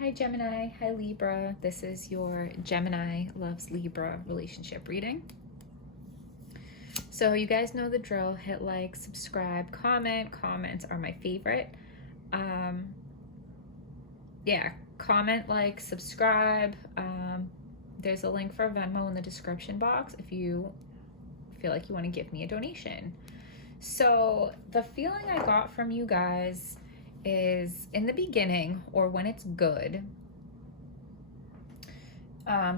Hi Gemini, hi Libra. This is your Gemini loves Libra relationship reading. So you guys know the drill. Hit like, subscribe, comment. Comments are my favorite. Yeah, comment, like, subscribe. There's a link for Venmo in the description box if you feel like you want to give me a donation. So the feeling I got from you guys is in the beginning, or when it's good,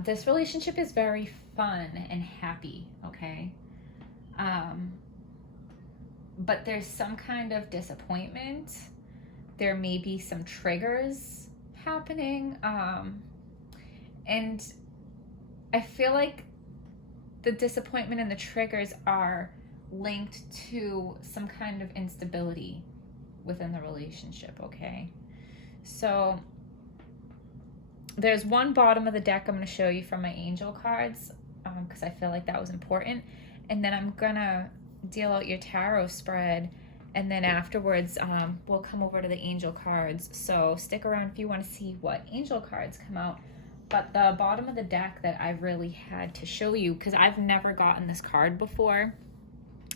this relationship is very fun and happy, okay? But there's some kind of disappointment. There may be some triggers happening. And I feel like the disappointment and the triggers are linked to some kind of instability within the relationship, okay? So there's one bottom of the deck I'm going to show you from my angel cards because I feel like that was important. And then I'm going to deal out your tarot spread. And then afterwards, we'll come over to the angel cards. So stick around if you want to see what angel cards come out. But the bottom of the deck that I really had to show you, because I've never gotten this card before.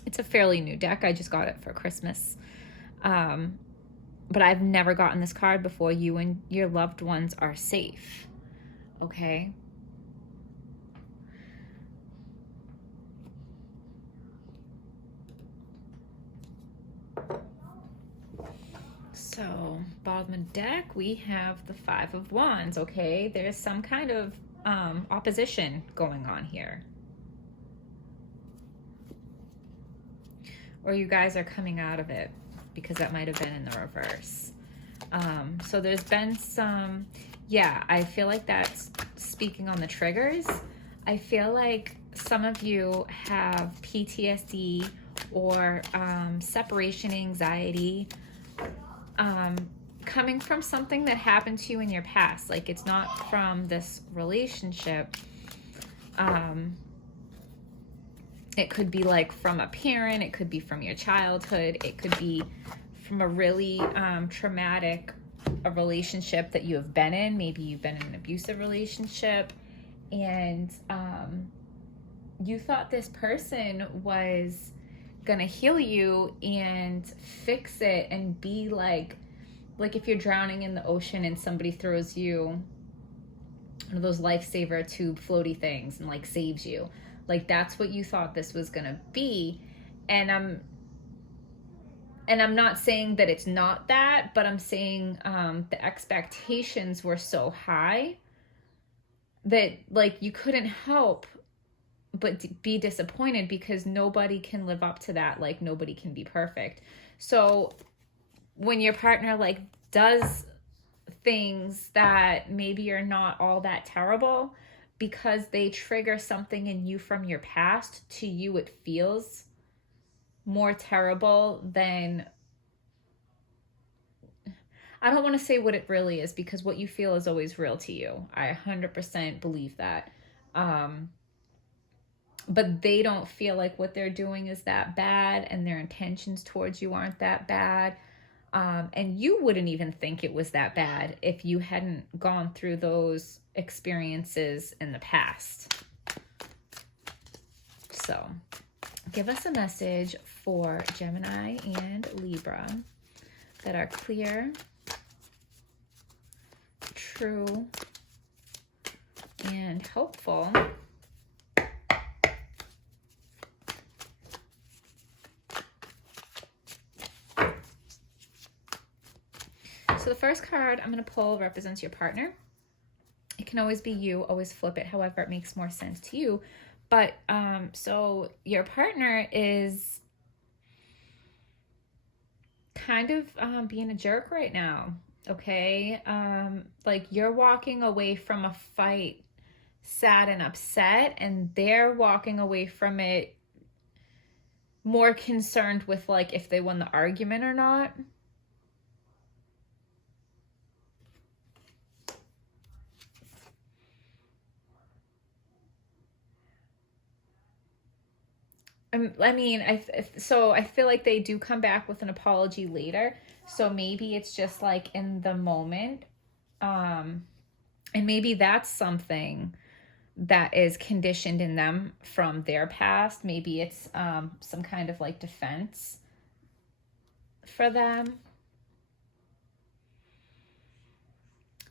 It's a fairly new deck. I just got it for Christmas. But I've never gotten this card before. You and your loved ones are safe. Okay? So, bottom of the deck, we have the Five of Wands, okay? There's some kind of opposition going on here. Or you guys are coming out of it, because that might have been in the reverse. So there's been some, yeah, I feel like that's speaking on the triggers. I feel like some of you have PTSD or separation anxiety coming from something that happened to you in your past. Like, it's not from this relationship. It could be like from a parent, it could be from your childhood, it could be from a really traumatic relationship that you have been in. Maybe you've been in an abusive relationship and you thought this person was gonna heal you and fix it and be like if you're drowning in the ocean and somebody throws you one of those lifesaver tube floaty things and like saves you. Like, that's what you thought this was gonna be. And I'm not saying that it's not that, but I'm saying the expectations were so high that, like, you couldn't help but be disappointed, because nobody can live up to that. Like, nobody can be perfect. So when your partner like does things that maybe are not all that terrible, because they trigger something in you from your past, to you it feels more terrible than, I don't want to say what it really is, because what you feel is always real to you. I 100% believe that. But they don't feel like what they're doing is that bad, and their intentions towards you aren't that bad. And you wouldn't even think it was that bad if you hadn't gone through those experiences in the past. So give us a message for Gemini and Libra that are clear, true, and hopeful. So the first card I'm going to pull represents your partner. It can always be you, always flip it however it makes more sense to you. But so your partner is kind of being a jerk right now, okay? Like, you're walking away from a fight sad and upset, and they're walking away from it more concerned with, like, if they won the argument or not. I mean, I feel like they do come back with an apology later. So maybe it's just like in the moment, And maybe that's something that is conditioned in them from their past. Maybe it's some kind of like defense for them.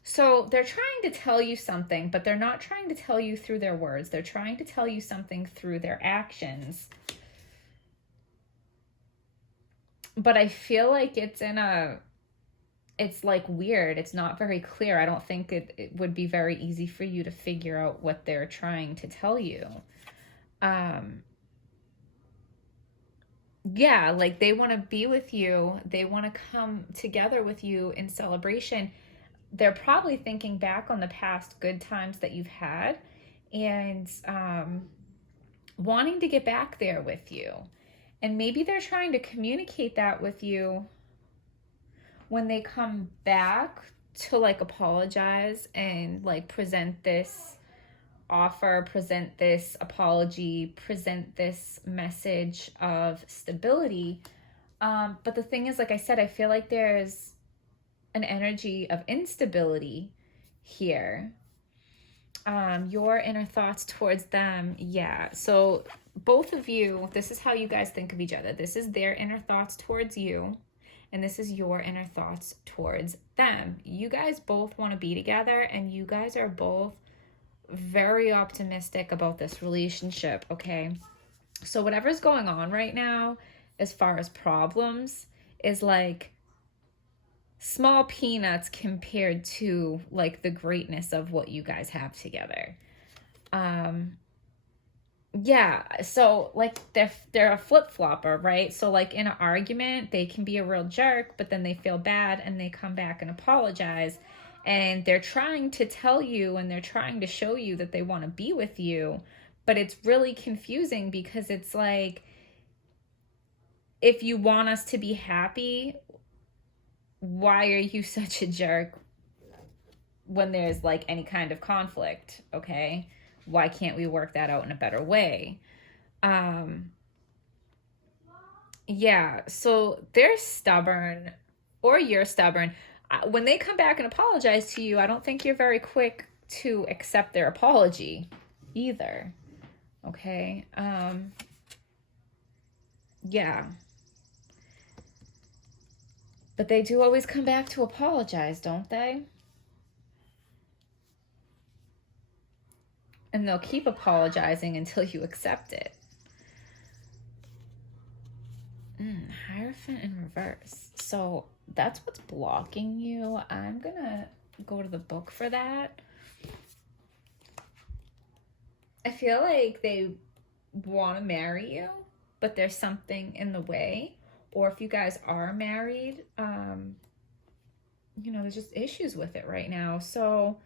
So they're trying to tell you something, but they're not trying to tell you through their words. They're trying to tell you something through their actions. But I feel like it's like weird. It's not very clear. I don't think it would be very easy for you to figure out what they're trying to tell you. Yeah, like they want to be with you. They want to come together with you in celebration. They're probably thinking back on the past good times that you've had and wanting to get back there with you. And maybe they're trying to communicate that with you when they come back to like apologize and like present this offer, present this apology, present this message of stability. But the thing is, like I said, I feel like there's an energy of instability here. Your inner thoughts towards them. Yeah. So both of you, this is how you guys think of each other. This is their inner thoughts towards you. And this is your inner thoughts towards them. You guys both want to be together, and you guys are both very optimistic about this relationship, okay? So whatever's going on right now, as far as problems, is like small peanuts compared to like the greatness of what you guys have together. Yeah, so like they're a flip-flopper, right? So like in an argument, they can be a real jerk, but then they feel bad and they come back and apologize. And they're trying to tell you and they're trying to show you that they want to be with you, but it's really confusing because it's like, if you want us to be happy, why are you such a jerk when there's like any kind of conflict, okay? Why can't we work that out in a better way? Yeah, so they're stubborn, or you're stubborn. When they come back and apologize to you, I don't think you're very quick to accept their apology either. Okay? Yeah. But they do always come back to apologize, don't they? And they'll keep apologizing until you accept it. Hierophant in reverse. So that's what's blocking you. I'm gonna go to the book for that. I feel like they want to marry you, but there's something in the way. Or if you guys are married, there's just issues with it right now. So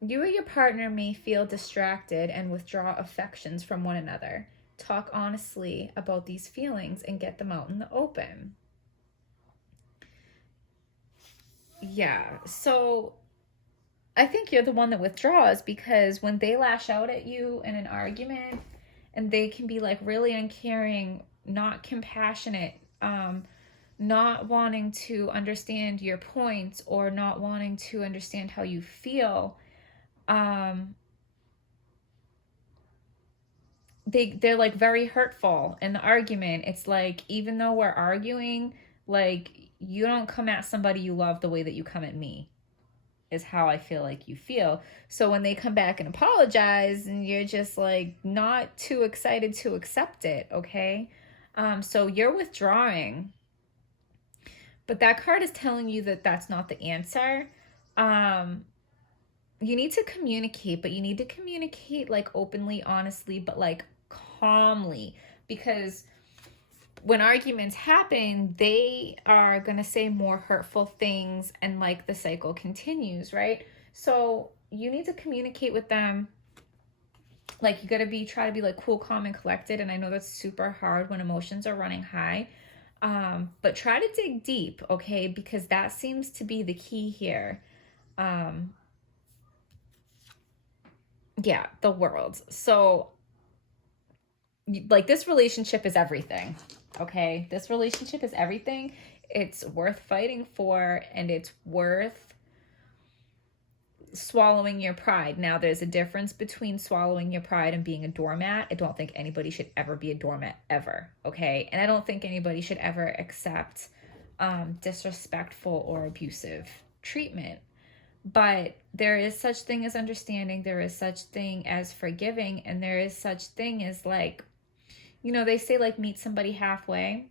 you or your partner may feel distracted and withdraw affections from one another. Talk honestly about these feelings and get them out in the open. Yeah, so I think you're the one that withdraws, because when they lash out at you in an argument and they can be like really uncaring, not compassionate, not wanting to understand your points or not wanting to understand how you feel, they're like very hurtful in the argument. It's like, even though we're arguing, like, you don't come at somebody you love the way that you come at me, is how I feel like you feel. So when they come back and apologize and you're just like not too excited to accept it, okay? So you're withdrawing. But that card is telling you that that's not the answer. You need to communicate, but you need to communicate like openly, honestly, but like calmly, because when arguments happen, they are going to say more hurtful things and like the cycle continues, right? So you need to communicate with them. Like, you got to try to be like cool, calm, and collected. And I know that's super hard when emotions are running high. But try to dig deep, okay? Because that seems to be the key here. Yeah, the world. So like, this relationship is everything, okay? This relationship is everything. It's worth fighting for, and it's worth swallowing your pride. Now, there's a difference between swallowing your pride and being a doormat. I don't think anybody should ever be a doormat ever, okay? And I don't think anybody should ever accept disrespectful or abusive treatment. But there is such thing as understanding, there is such thing as forgiving, and there is such thing as, like, you know, they say, like, meet somebody halfway.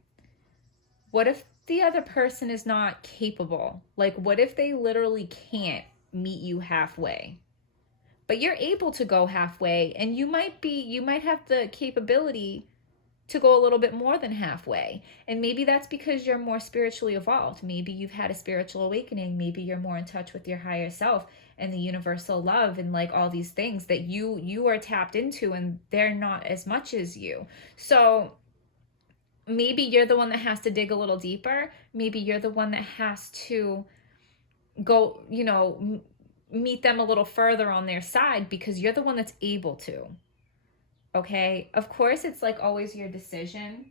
What if the other person is not capable? Like, what if they literally can't meet you halfway? But you're able to go halfway, and you might have the capability to go a little bit more than halfway. And maybe that's because you're more spiritually evolved. Maybe you've had a spiritual awakening. Maybe you're more in touch with your higher self and the universal love and, like, all these things that you are tapped into, and they're not as much as you. So maybe you're the one that has to dig a little deeper. Maybe you're the one that has to go, you know, meet them a little further on their side, because you're the one that's able to. Okay, of course, it's like always your decision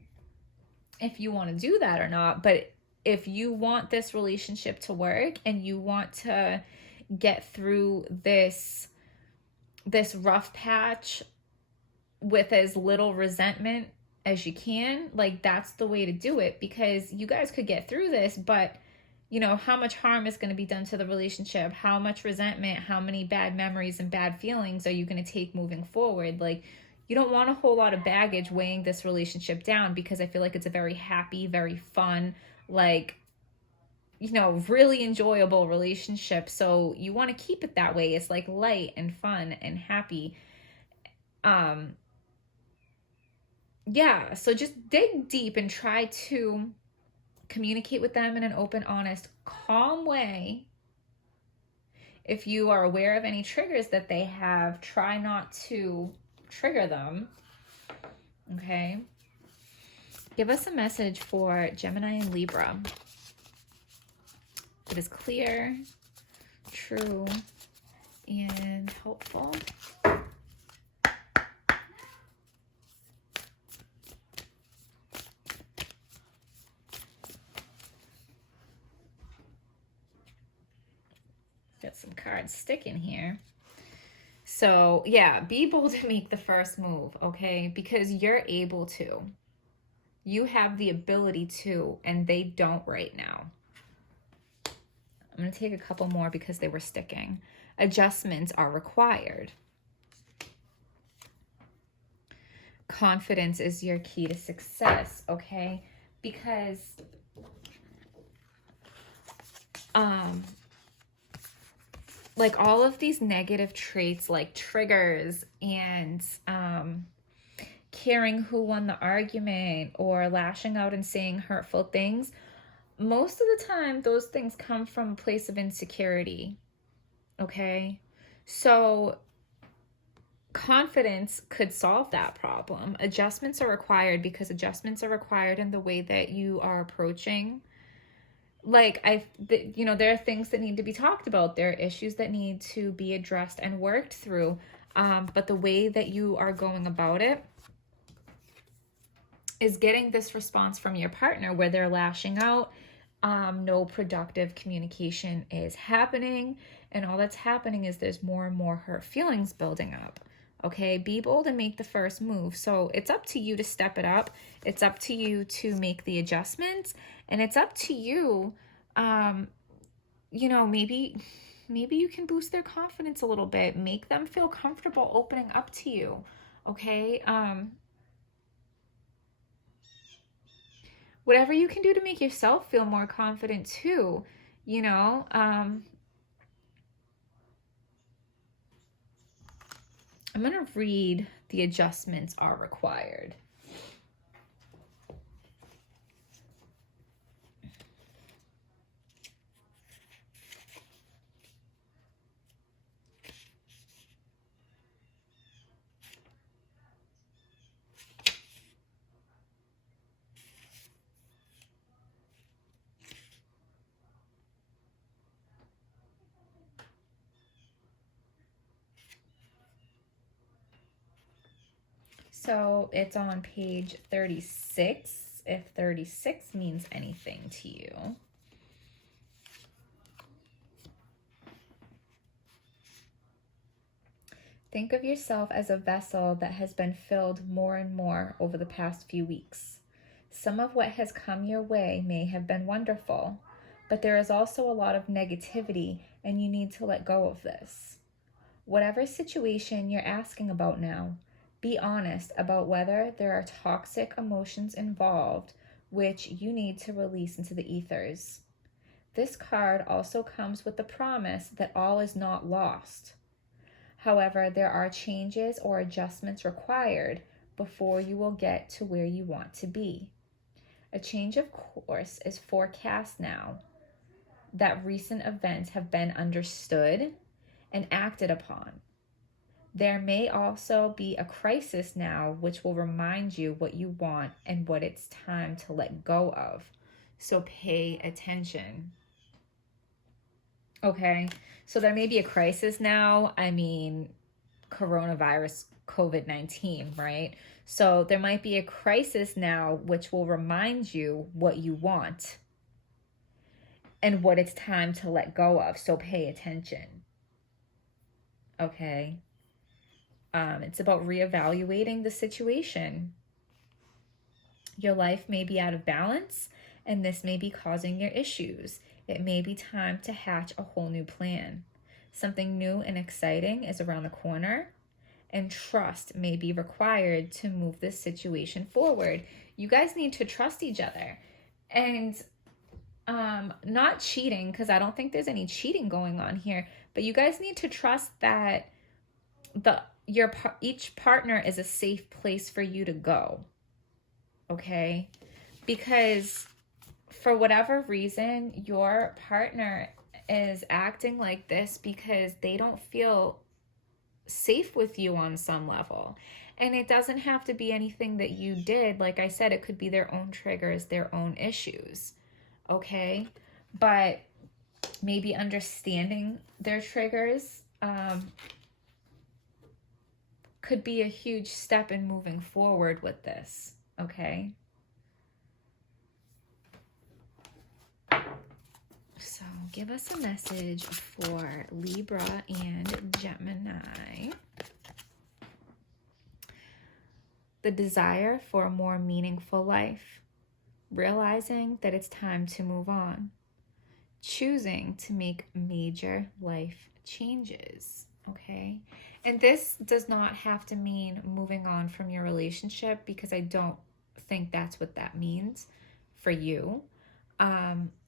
if you want to do that or not. But if you want this relationship to work and you want to get through this rough patch with as little resentment as you can, like, that's the way to do it, because you guys could get through this, but you know, how much harm is going to be done to the relationship? How much resentment, how many bad memories and bad feelings are you going to take moving forward? Like, you don't want a whole lot of baggage weighing this relationship down, because I feel like it's a very happy, very fun, like, you know, really enjoyable relationship. So you want to keep it that way. It's like light and fun and happy. Yeah, so just dig deep and try to communicate with them in an open, honest, calm way. If you are aware of any triggers that they have, try not to trigger them. Okay. Give us a message for Gemini and Libra. It is clear, true, and helpful. Got some cards sticking here. So yeah, be bold to make the first move, okay? Because you're able to. You have the ability to, and they don't right now. I'm going to take a couple more because they were sticking. Adjustments are required. Confidence is your key to success, okay? Because like, all of these negative traits, like triggers and caring who won the argument or lashing out and saying hurtful things, most of the time those things come from a place of insecurity, okay? So confidence could solve that problem. Adjustments are required, because adjustments are required in the way that you are approaching. Like, you know, there are things that need to be talked about. There are issues that need to be addressed and worked through. But the way that you are going about it is getting this response from your partner where they're lashing out. No productive communication is happening. And all that's happening is there's more and more hurt feelings building up. Okay, be bold and make the first move. So it's up to you to step it up. It's up to you to make the adjustments. And it's up to you, you know, maybe you can boost their confidence a little bit. Make them feel comfortable opening up to you, okay? Whatever you can do to make yourself feel more confident too, you know? I'm going to read the adjustments are required. So it's on page 36 if 36 means anything to you. Think of yourself as a vessel that has been filled more and more over the past few weeks. Some of what has come your way may have been wonderful, but there is also a lot of negativity, and you need to let go of this. Whatever situation you're asking about now, be honest about whether there are toxic emotions involved which you need to release into the ethers. This card also comes with the promise that all is not lost. However, there are changes or adjustments required before you will get to where you want to be. A change of course is forecast now that recent events have been understood and acted upon. There may also be a crisis now which will remind you what you want and what it's time to let go of. So pay attention. Okay, so there may be a crisis now. I mean, coronavirus, COVID-19, right? So there might be a crisis now which will remind you what you want and what it's time to let go of. So pay attention. Okay. It's about reevaluating the situation. Your life may be out of balance, and this may be causing your issues. It may be time to hatch a whole new plan. Something new and exciting is around the corner, and trust may be required to move this situation forward. You guys need to trust each other. And not cheating, because I don't think there's any cheating going on here, but you guys need to trust that each partner is a safe place for you to go. Okay? Because for whatever reason, your partner is acting like this because they don't feel safe with you on some level. And it doesn't have to be anything that you did. Like I said, it could be their own triggers, their own issues. Okay? But maybe understanding their triggers could be a huge step in moving forward with this. Okay? So give us a message for Libra and Gemini. The desire for a more meaningful life. Realizing that it's time to move on. Choosing to make major life changes. Okay? And this does not have to mean moving on from your relationship, because I don't think that's what that means for you.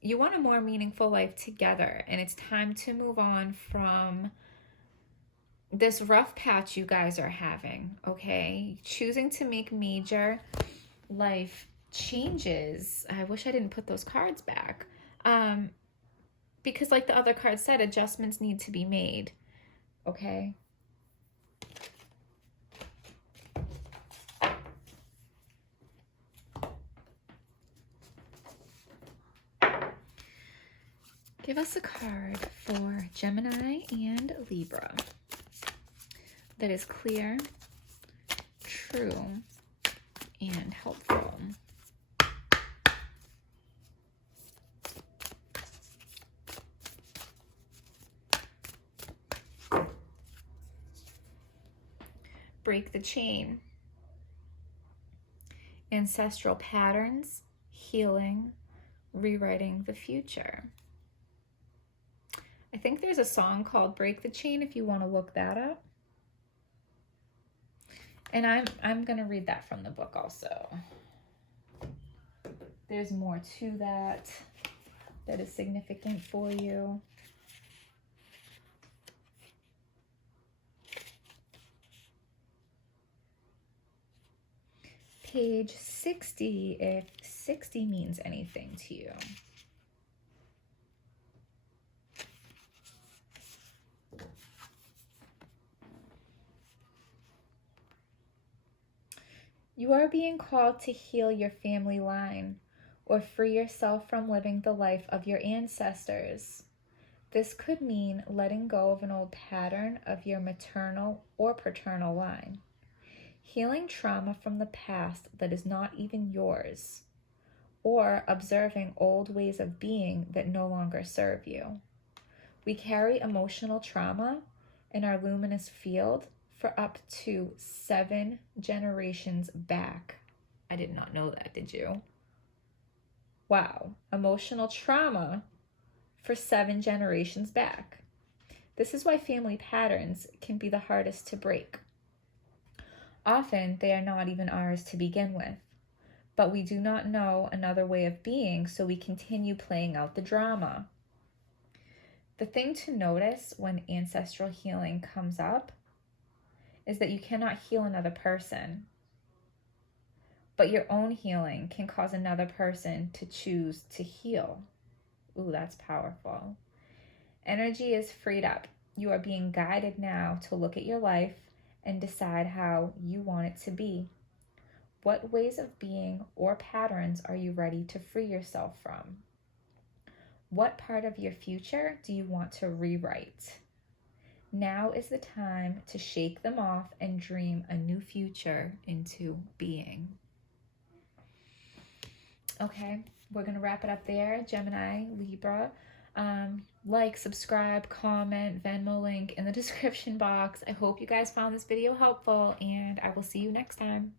You want a more meaningful life together, and it's time to move on from this rough patch you guys are having, okay? Choosing to make major life changes. I wish I didn't put those cards back. Because like the other card said, adjustments need to be made, okay? Give us a card for Gemini and Libra that is clear, true, and helpful. Break the chain. Ancestral patterns, healing, rewriting the future. I think there's a song called Break the Chain if you want to look that up. And I'm going to read that from the book also. There's more to that is significant for you. Page 60, if 60 means anything to you. You are being called to heal your family line or free yourself from living the life of your ancestors. This could mean letting go of an old pattern of your maternal or paternal line. Healing trauma from the past that is not even yours. or observing old ways of being that no longer serve you. We carry emotional trauma in our luminous field for up to 7 generations back. I did not know that, did you? Wow, emotional trauma for 7 generations back. This is why family patterns can be the hardest to break. Often, they are not even ours to begin with, but we do not know another way of being, so we continue playing out the drama. The thing to notice when ancestral healing comes up is that you cannot heal another person, but your own healing can cause another person to choose to heal. Ooh, that's powerful. Energy is freed up. You are being guided now to look at your life and decide how you want it to be. What ways of being or patterns are you ready to free yourself from? What part of your future do you want to rewrite? Now is the time to shake them off and dream a new future into being. Okay, we're going to wrap it up there. Gemini, Libra. Like, subscribe, comment, Venmo link in the description box. I hope you guys found this video helpful, and I will see you next time.